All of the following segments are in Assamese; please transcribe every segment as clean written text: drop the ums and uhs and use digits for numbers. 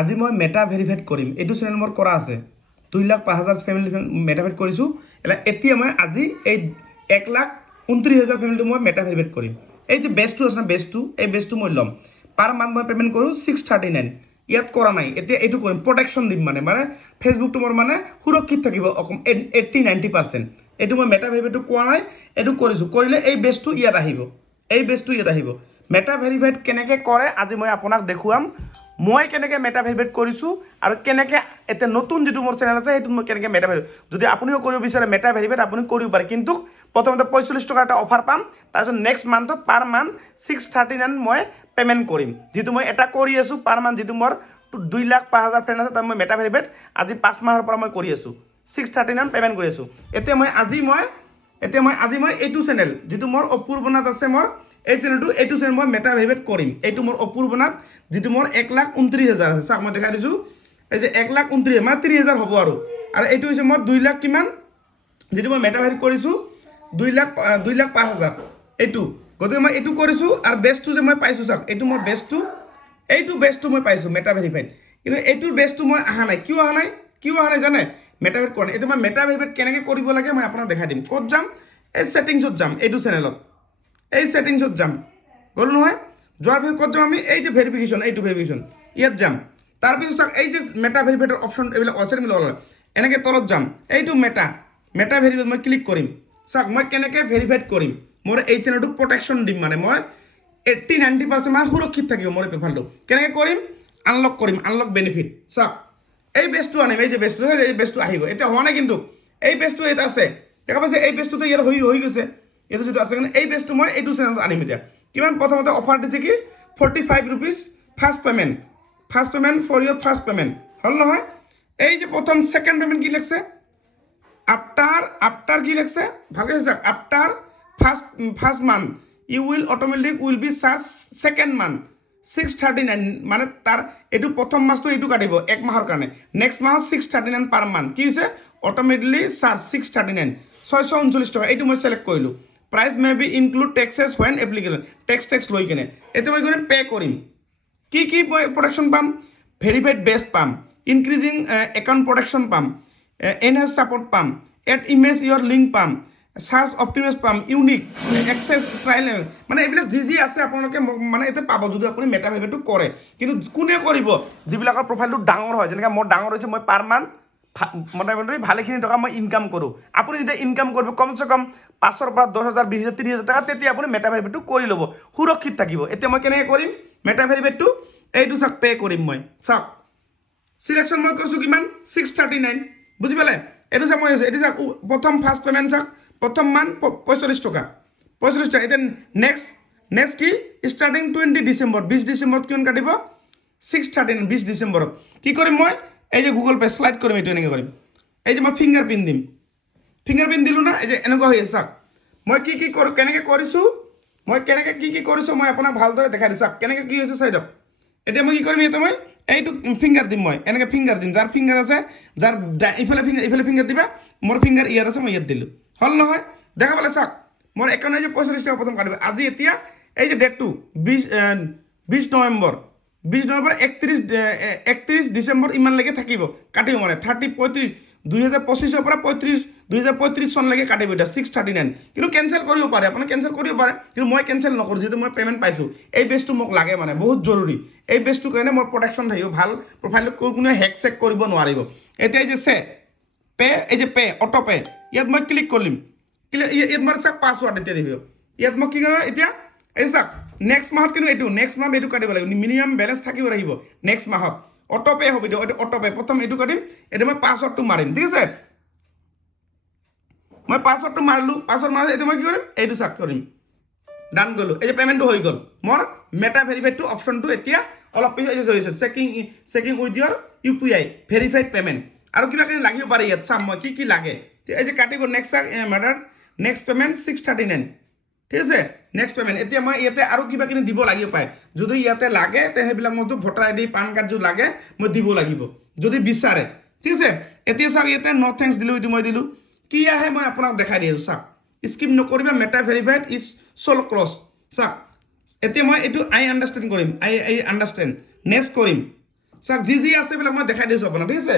আজি মই মেটা ভেৰিফাইড কৰিম এইটো চেনেল মোৰ কৰা আছে 2,05,000 ফেমিলি মেটা ভেৰিফাইড কৰিছোঁ এতিয়া মই আজি এই 1,29,000 ফেমিলিটো মই মেটা ভেৰিফাইড কৰিম এই যে বেছটো আছে না বেছটো এই বেছটো মই ল'ম পাৰ মান্থ মই পে'মেণ্ট কৰোঁ 639 ইয়াত কৰা নাই এতিয়া এইটো কৰিম প্ৰটেকশ্যন দিম মানে ফেচবুকটো মোৰ মানে সুৰক্ষিত থাকিব 80-90% এইটো মই মেটা ভেৰিফাইডটো কোৱা নাই এইটো কৰিছোঁ কৰিলে এই বেছটো ইয়াত আহিব মেটা ভেৰিফাইড কেনেকৈ কৰে আজি মই আপোনাক দেখুৱাম মই কেনেকৈ মেটা ভেৰিফাইড কৰিছোঁ আৰু কেনেকৈ এতিয়া নতুন যিটো মোৰ চেনেল আছে সেইটোত মই কেনেকৈ মেটা ভেৰিফাইড যদি আপুনিও কৰিব বিচাৰে মেটা ভেৰিফাইড আপুনি কৰিব পাৰে কিন্তু প্ৰথমতে 45 টকা এটা অফাৰ পাম তাৰপিছত নেক্সট মান্থত পাৰ মান্থ 639 মই পে'মেণ্ট কৰিম যিটো মই এটা কৰি আছোঁ পাৰ মান্থ যিটো মোৰ 2,05,000 ফ্ৰেণ্ড আছে তাত মই মেটা ভেৰিফাইড আজি 5 মাহৰ পৰা মই কৰি আছোঁ 639 পে'মেণ্ট কৰি আছোঁ এতিয়া মই আজি মই এইটো চেনেল যিটো মোৰ অপূৰ্বনাথ আছে মোৰ এই এইটো চেনেল মই মেটা ভেৰিফাইড কৰিম এইটো মোৰ অপূৰ্বনাথ যিটো মোৰ 1,29,000 আছে চাওক মই দেখাই দিছোঁ এই যে 1,29,000 মানে 30,000 হ'ব আৰু এইটো হৈছে মোৰ 2 লাখ কিমান যিটো মই মেটা ভেৰিফাইড কৰিছোঁ 2,05,000 এইটো গতিকে মই এইটো কৰিছোঁ আৰু বেছটো যে মই পাইছোঁ চাওক এইটো মই এইটো বেছটো মই পাইছোঁ মেটা ভেৰিফাইড কিন্তু এইটোৰ বেছটো মই অহা নাই কিয় অহা নাই জানে মেটা ভেৰিফাইড কৰা নাই এতিয়া মই মেটা ভেৰিফাইড কেনেকৈ কৰিব লাগে মই আপোনাক দেখাই দিম ক'ত যাম এই ছেটিংছত যাম এইটো চেনেলত এই ছেটিংছত যাম গ'লো নহয় যোৱাৰ পিছত ক'ত যাম আমি এইটো ভেৰিফিকেশ্যন ইয়াত যাম তাৰপিছত চাওক এই যে মেটা ভেৰিফাইডৰ অপশ্যন এইবিলাক আছে মিলাব এনেকৈ তলত যাম এইটো মেটা ভেৰিফাইড মই ক্লিক কৰিম চাওক মই কেনেকৈ ভেৰিফাইড কৰিম মোৰ এই চেনেলটোক প্ৰটেকশ্যন দিম মানে মই 80-90% মানে সুৰক্ষিত থাকিব মোৰ এই প্ৰফাইলটো কেনেকৈ কৰিম আনলক বেনিফিট চাওক এই বেছটো আনিম এই যে বেছটো আহিব এতিয়া হোৱা নাই কিন্তু এই বেছটো ইয়াত আছে দেখা পাইছে এই বেছটোতো ইয়াত হৈ গৈছে এইটো যিটো আছে কিন্তু এই বেছটো মই এইটো চেনেলত আনিম এতিয়া কিমান প্ৰথমতে অফাৰ দিছে কি 45 rupees first payment for your first payment হ'ল নহয় এই যে প্ৰথম ছেকেণ্ড পে'মেণ্ট কি লাগিছে আফটাৰ কি লাগিছে ভালকৈ চাওক after first month you will be charge second month 639 মানে তাৰ এইটো প্ৰথম মাহটো এইটো কাটিব এক মাহৰ কাৰণে নেক্সট মাহত 639 পাৰ মান্থ কি হৈছে অট'মেটিকলি চাৰ্জ 639 639 টকা এইটো মই চিলেক্ট কৰিলোঁ price may be include taxes when applicable tax লৈ কিনে এতিয়া মই কৰিম পে' কৰিম কি মই প্ৰটেকশ্যন পাম ভেৰিফাইড বেষ্ট পাম ইনক্ৰিজিং একাউণ্ট প্ৰটেকশ্যন পাম এনহেঞ্চ ছাপৰ্ট পাম এড ইমেজ ইয়ৰ লিংক পাম চাৰ্জ অপটিমাইজ পাম ইউনিক এক্সেছ ট্ৰায়েল মানে এইবিলাক যি আছে আপোনালোকে মানে এতিয়া পাব যদি আপুনি মেটা ভেৰিফাইডটো কৰে কিন্তু কোনে কৰিব যিবিলাকৰ প্ৰফাইলটো ডাঙৰ হয় যেনেকৈ মোৰ ডাঙৰ হৈছে মই পাৰ মান্থ মোটামুটি ভালেখিনি টকা মই ইনকাম কৰোঁ আপুনি যেতিয়া ইনকাম কৰিব কমচে কম 5,000 পৰা 10,000 20,000 30,000 টকা তেতিয়া আপুনি মেটা ভেৰিফাইডটো কৰি ল'ব সুৰক্ষিত থাকিব এতিয়া মই কেনেকৈ কৰিম মেটা ভেৰিফাইডটো এইটো চাওক পে' কৰিম মই চাওক চিলেকশ্যন মই কৈছোঁ কিমান 639 বুজি পালে এইটো চাওক মই এইটো চাওক প্ৰথম ফাৰ্ষ্ট পে'মেণ্ট চাওক প্ৰথম মান্থ 45 টকা এতিয়া নেক্সট কি ষ্টাৰ্টিং 20 ডিচেম্বৰ 20 ডিচেম্বৰত কিমান কাটিব 639 20 ডিচেম্বৰত কি কৰিম মই এই যে গুগল পে শ্লাইড কৰিম এইটো এনেকৈ কৰিম এই যে মই ফিংগাৰ প্ৰিণ্ট দিলোঁ না এই যে এনেকুৱা হৈ আছে চাওক মই কি কৰোঁ কেনেকৈ কৰিছোঁ মই আপোনাক ভালদৰে দেখাই দিছোঁ চাওক কেনেকৈ কি হৈছে চাই দিয়ক এতিয়া মই কি কৰিম এতিয়া মই এইটো ফিংগাৰ দিম মই এনেকৈ ফিংগাৰ দিম যাৰ ফিংগাৰ আছে যাৰ ইফালে ফিংগাৰ দিবা মোৰ ফিংগাৰ ইয়াত আছে মই ইয়াত দিলোঁ হ'ল নহয় দেখা পালে চাওক মোৰ একাউণ্ট যে 45 টকা প্ৰথম কাটিব আজি এতিয়া এই যে ডেটটো 20 নৱেম্বৰ 31 ডিচেম্বৰ ইমানলৈকে থাকিব কাটিব মানে 2025 পৰা 2035 চনলৈকে কাটিব এতিয়া 639 কিন্তু কেঞ্চেল কৰিব পাৰে আপুনি কিন্তু মই কেঞ্চেল নকৰোঁ যিহেতু মই পে'মেণ্ট পাইছোঁ এই বেছটো মোক লাগে মানে বহুত জৰুৰী এই বেছটোৰ কাৰণে মোৰ প্ৰটেকশ্যন থাকিব ভাল প্ৰফাইলটো কোনোৱে হেক চেক কৰিব নোৱাৰিব এতিয়া এই যে পে' অটো পে' ইয়াত মই ক্লিক কৰিম ইয়াত মই চাওক পাছৱৰ্ড এতিয়া দিব ইয়াত মই কি কৰিম এতিয়া এই চাওক নেক্সট মাহত কিন্তু নেক্সট মাহত এইটো কাটিব লাগিব মিনিমাম বেলেঞ্চ থাকিব লাগিব নেক্সট মাহত অটো পে' হ'ব এইটো অটো পে' প্ৰথম এইটো কাটিম এতিয়া মই পাছৱৰ্ডটো মাৰিম ঠিক আছে মই পাছৱৰ্ডটো মাৰিলোঁ এতিয়া মই কি কৰিম এইটো চাওক কৰিম ডান গ'লোঁ এই যে পে'মেণ্টটো হৈ গ'ল মোৰ মেটা ভেৰিফাইডটো অপশ্যনটো এতিয়া অলপ পিছত হৈছে checking with your UPI verified payment আৰু কিবা কিবি লাগিব পাৰে ইয়াত চাম মই কি লাগে এই যে কাটিব নেক্সট পে'মেণ্ট 639 ঠিক আছে নেক্সট পে'মেণ্ট এতিয়া মই ইয়াতে আৰু কিবা কিবি দিব লাগিব পায় যদি ইয়াতে লাগে তে সেইবিলাক মইতো ভোটাৰ ID পান কাৰ্ড যদি লাগে মই দিব লাগিব যদি বিচাৰে ঠিক আছে এতিয়া চাওক ইয়াতে ন থেংকছ দিলোঁ এইটো মই দিলোঁ কি আহে মই আপোনাক দেখাই দি আছোঁ চাওক স্কিপ নকৰিবা মেটা ভেৰিফাইড ইজ চ'ল ক্লজ চাওক এতিয়া মই এইটো আই আণ্ডাৰষ্টেণ্ড কৰিম আই আণ্ডাৰষ্টেণ্ড নেক্সট কৰিম চাওক যি আছে এইবিলাক মই দেখাই দিছোঁ আপোনাক ঠিক আছে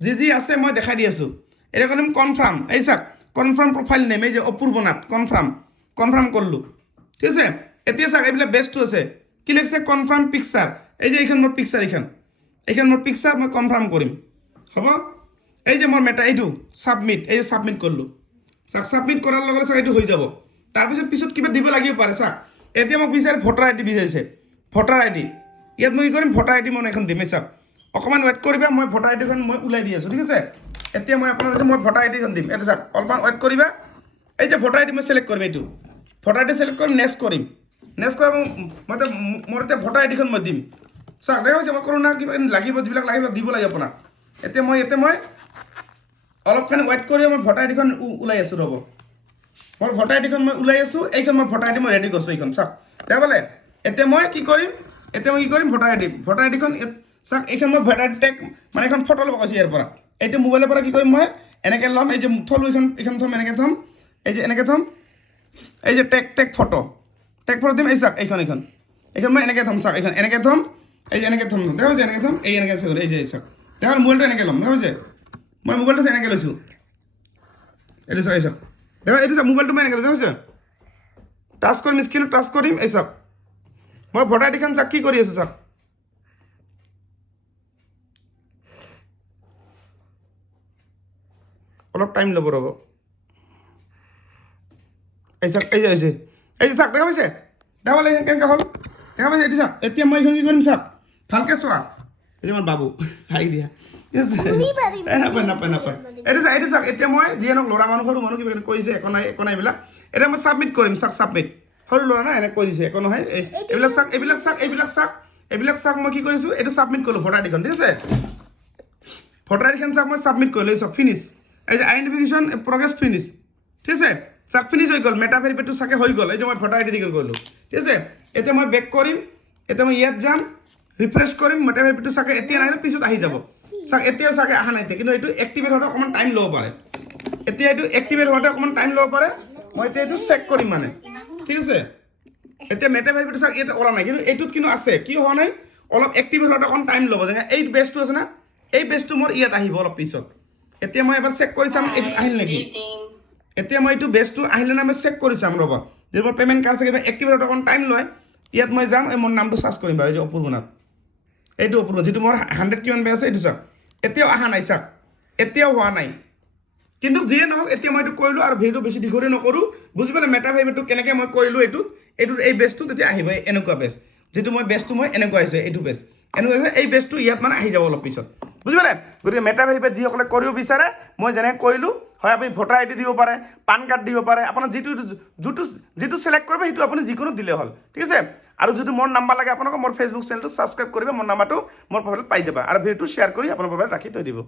যি আছে মই দেখাই দি আছোঁ এটা কৰিম কনফাৰ্ম এই চাওক কনফাৰ্ম প্ৰফাইল নেম এই যে অপূৰ্ব নাথ কনফাৰ্ম কৰিলোঁ ঠিক আছে এতিয়া চাওক এইবিলাক বেষ্টটো আছে কি লিখছে কনফাৰ্ম পিকচাৰ এই যে এইখন মোৰ পিকচাৰ এইখন মোৰ পিকচাৰ মই কনফাৰ্ম কৰিম হ'ব এই যে মোৰ মেটা এইটো ছাবমিট এই যে ছাবমিট কৰিলোঁ চাওক ছাবমিট কৰাৰ লগে চাওক এইটো হৈ যাব তাৰপিছত কিবা দিব লাগিব পাৰে চাওক এতিয়া মোক বিচাৰে ভোটাৰ আই ডি বিচাৰিছে ভোটাৰ আই ডি ইয়াত মই কি কৰিম ভোটাৰ আই ডি মই এখন দিম চাওক অকণমান ৱেইট কৰিবা মই ভোটাৰ আই ডিখন মই ওলাই দি আছোঁ ঠিক আছে এতিয়া মই আপোনাৰ মই ভোটাৰ আই ডিখন দিম এতিয়া চাওক অলপমান ৱেইট কৰিবা এই যে ভোটাৰ আই ডি মই চিলেক্ট কৰিম এইটো ভোটাৰ আই ডি চিলেক্ট কৰিম নেক্সট কৰিম মই মোৰ এতিয়া ভোটাৰ আই ডিখন মই দিম চাওক দেখা পাইছে মই কৰোঁ না কিবা লাগিব যিবিলাক লাগিব দিব লাগে আপোনাক এতিয়া মই অলপখানি ৱেইট কৰি মই ভোটাৰ আই ডিখন ওলাই আছোঁ ৰ'ব মোৰ ভোটাৰ আই ডিখন মই ওলাই আছোঁ এইখন মই ভোটাৰ আই ডি মই ৰেডি কৰিছোঁ এইখন চাওক দেখা পালে এতিয়া মই কি কৰিম ভোটাৰ আই ডিখন চাওক এইখন মই ভোটাৰ আই ডি টেগ মানে এখন ফটো ল'ব কৈছোঁ ইয়াৰ পৰা এইটো মোবাইলৰ পৰা কি কৰিম মই এনেকৈ ল'ম এই যে থলোঁ এইখন থ'ম এনেকৈ থ'ম এই যে এনেকৈ থ'ম এই যে টেগ ফটো দিম এই চাওক এইখন মই এনেকৈ থ'ম চাওক এইখন এনেকৈ থ'ম এই যে এনেকৈ থ'ম দেখা পাইছে এনেকৈ থ'ম এই এনেকৈ চাওক এই যে চাওক দেখা মোবাইলটো এনেকৈ ল'ম দেখা পাইছে মই মোবাইলটো এনেকৈ লৈছোঁ এইটো চাওক এই চাওক দেখা এইটো চাওক মোবাইলটো মই এনেকৈ লৈছোঁ দেখা পাইছে টাচ কৰিম স্ক্ৰীণত টাচ কৰিম এই চাওক মই ভোটাৰ আই ডিখন চাওক কি কৰি আছোঁ চাওক অলপ টাইম ল'ব ৰ'ব এই চাওক এই যে হৈছে এই যে চাওক দেখা পাইছে দেখা পালে কেনেকৈ হ'ল দেখা পাইছে এইটো চাওক এতিয়া মই এইখন কি কৰিম চাওক ভালকৈ চোৱা এই যে মোৰ বাবু হাই দিয়া নাপায় এইটো চাওক এতিয়া মই যিয়ে নহওক ল'ৰা মানুহ সৰু মানুহ কিবা কৈছে একো নাই এইবিলাক এতিয়া মই ছাবমিট কৰিম চাওক ছাবমিট সৰু ল'ৰা নাই এনেকৈ কৈ দিছে একো নহয় এইবিলাক চাওক মই কি কৰিছোঁ এইটো ছাবমিট কৰিলোঁ ভোটাৰ আই ডিখন ঠিক আছে ভোটাৰ আই ডিখন চাওক মই ছাবমিট কৰিলোঁ চাওক ফিনিছ এই যে আইডেণ্টিফিকেশ্যন প্ৰগ্ৰেছ ফিনিছ ঠিক আছে চাওক ফিনিছ হৈ গ'ল মেটা ভেৰিফাইডটো চাগে হৈ গ'ল এই যে মই ভোটাৰ আই ডি কৰিলোঁ ঠিক আছে এতিয়া মই বেক কৰিম এতিয়া মই ইয়াত যাম ৰিফ্ৰেছ কৰিম মেটা ভেৰিফাইডটো চাগে এতিয়া নাহিলে পিছত আহি যাব চাওক এতিয়াও চাগে অহা নাই কিন্তু এইটো এক্টিভেট হোৱাটো অকণমান টাইম ল'ব পাৰে এতিয়া এইটো এক্টিভেট হোৱাটো অকণমান টাইম ল'ব পাৰে মই এতিয়া এইটো চেক কৰিম মানে ঠিক আছে এতিয়া মেটা ভেৰিফাইডটো চাওক ইয়াতে ওলা নাই কিন্তু এইটোত কিন্তু আছে কি হোৱা নাই অলপ এক্টিভেট হোৱাটো অকণমান টাইম ল'ব যেনে এই বেজটো আছে না এই বেজটো মোৰ ইয়াত আহিব অলপ পিছত এতিয়া মই এবাৰ চেক কৰি চাম এইটো আহিল নেকি এতিয়া মই এইটো বেজটো আহিলে না মই চেক কৰি চাম ৰ'ব যদি মোৰ পে'মেণ্ট কাৰ্ড চাগে এক্টিভেট হোৱাটো অকণমান টাইম লয় ইয়াত মই যাম এই মোৰ নামটো চাৰ্চ কৰিম বাৰু এই যে অপূৰ্ব নাথ এইটো অপূৰ্ব যিটো মোৰ 100 কিমান বে আছে এইটো চাওক এতিয়াও অহা নাই চাওক এতিয়াও হোৱা নাই কিন্তু যিয়ে নহওক এতিয়া মই এইটো কৰিলোঁ আৰু ভিডিঅ'টো বেছি দীঘলীয়া নকৰোঁ বুজি পালে মেটা ভেৰিফাইডটো কেনেকৈ মই কৰিলোঁ এইটোত এই বেজটো তেতিয়া আহিব এনেকুৱা বেজ যিটো মই বেজটো মই এনেকুৱা আহিছে এইটো বেজ এনেকুৱা হৈছে এই বেজটো ইয়াত মানে আহি যাব অলপ পিছত বুজি পালে গতিকে মেটা ভেৰিফাই যিসকলে কৰিব বিচাৰে মই যেনেকৈ কৰিলোঁ হয় আপুনি ভোটাৰ আই ডি দিব পাৰে পান কাৰ্ড দিব পাৰে আপোনাৰ যিটো চিলেক্ট কৰিব সেইটো আপুনি যিকোনো দিলে হ'ল ঠিক আছে আৰু যদি মোৰ নাম্বাৰ লাগে আপোনালোকক মোৰ ফেচবুক চেনেলটো ছাবস্ক্ৰাইব কৰিব মোৰ নাম্বাৰটো মোৰ প্ৰফাইলত পাই যাবা আৰু ভিডিঅ'টো শ্বেয়াৰ কৰি আপোনাৰ প্ৰফাইলত ৰাখি থৈ দিব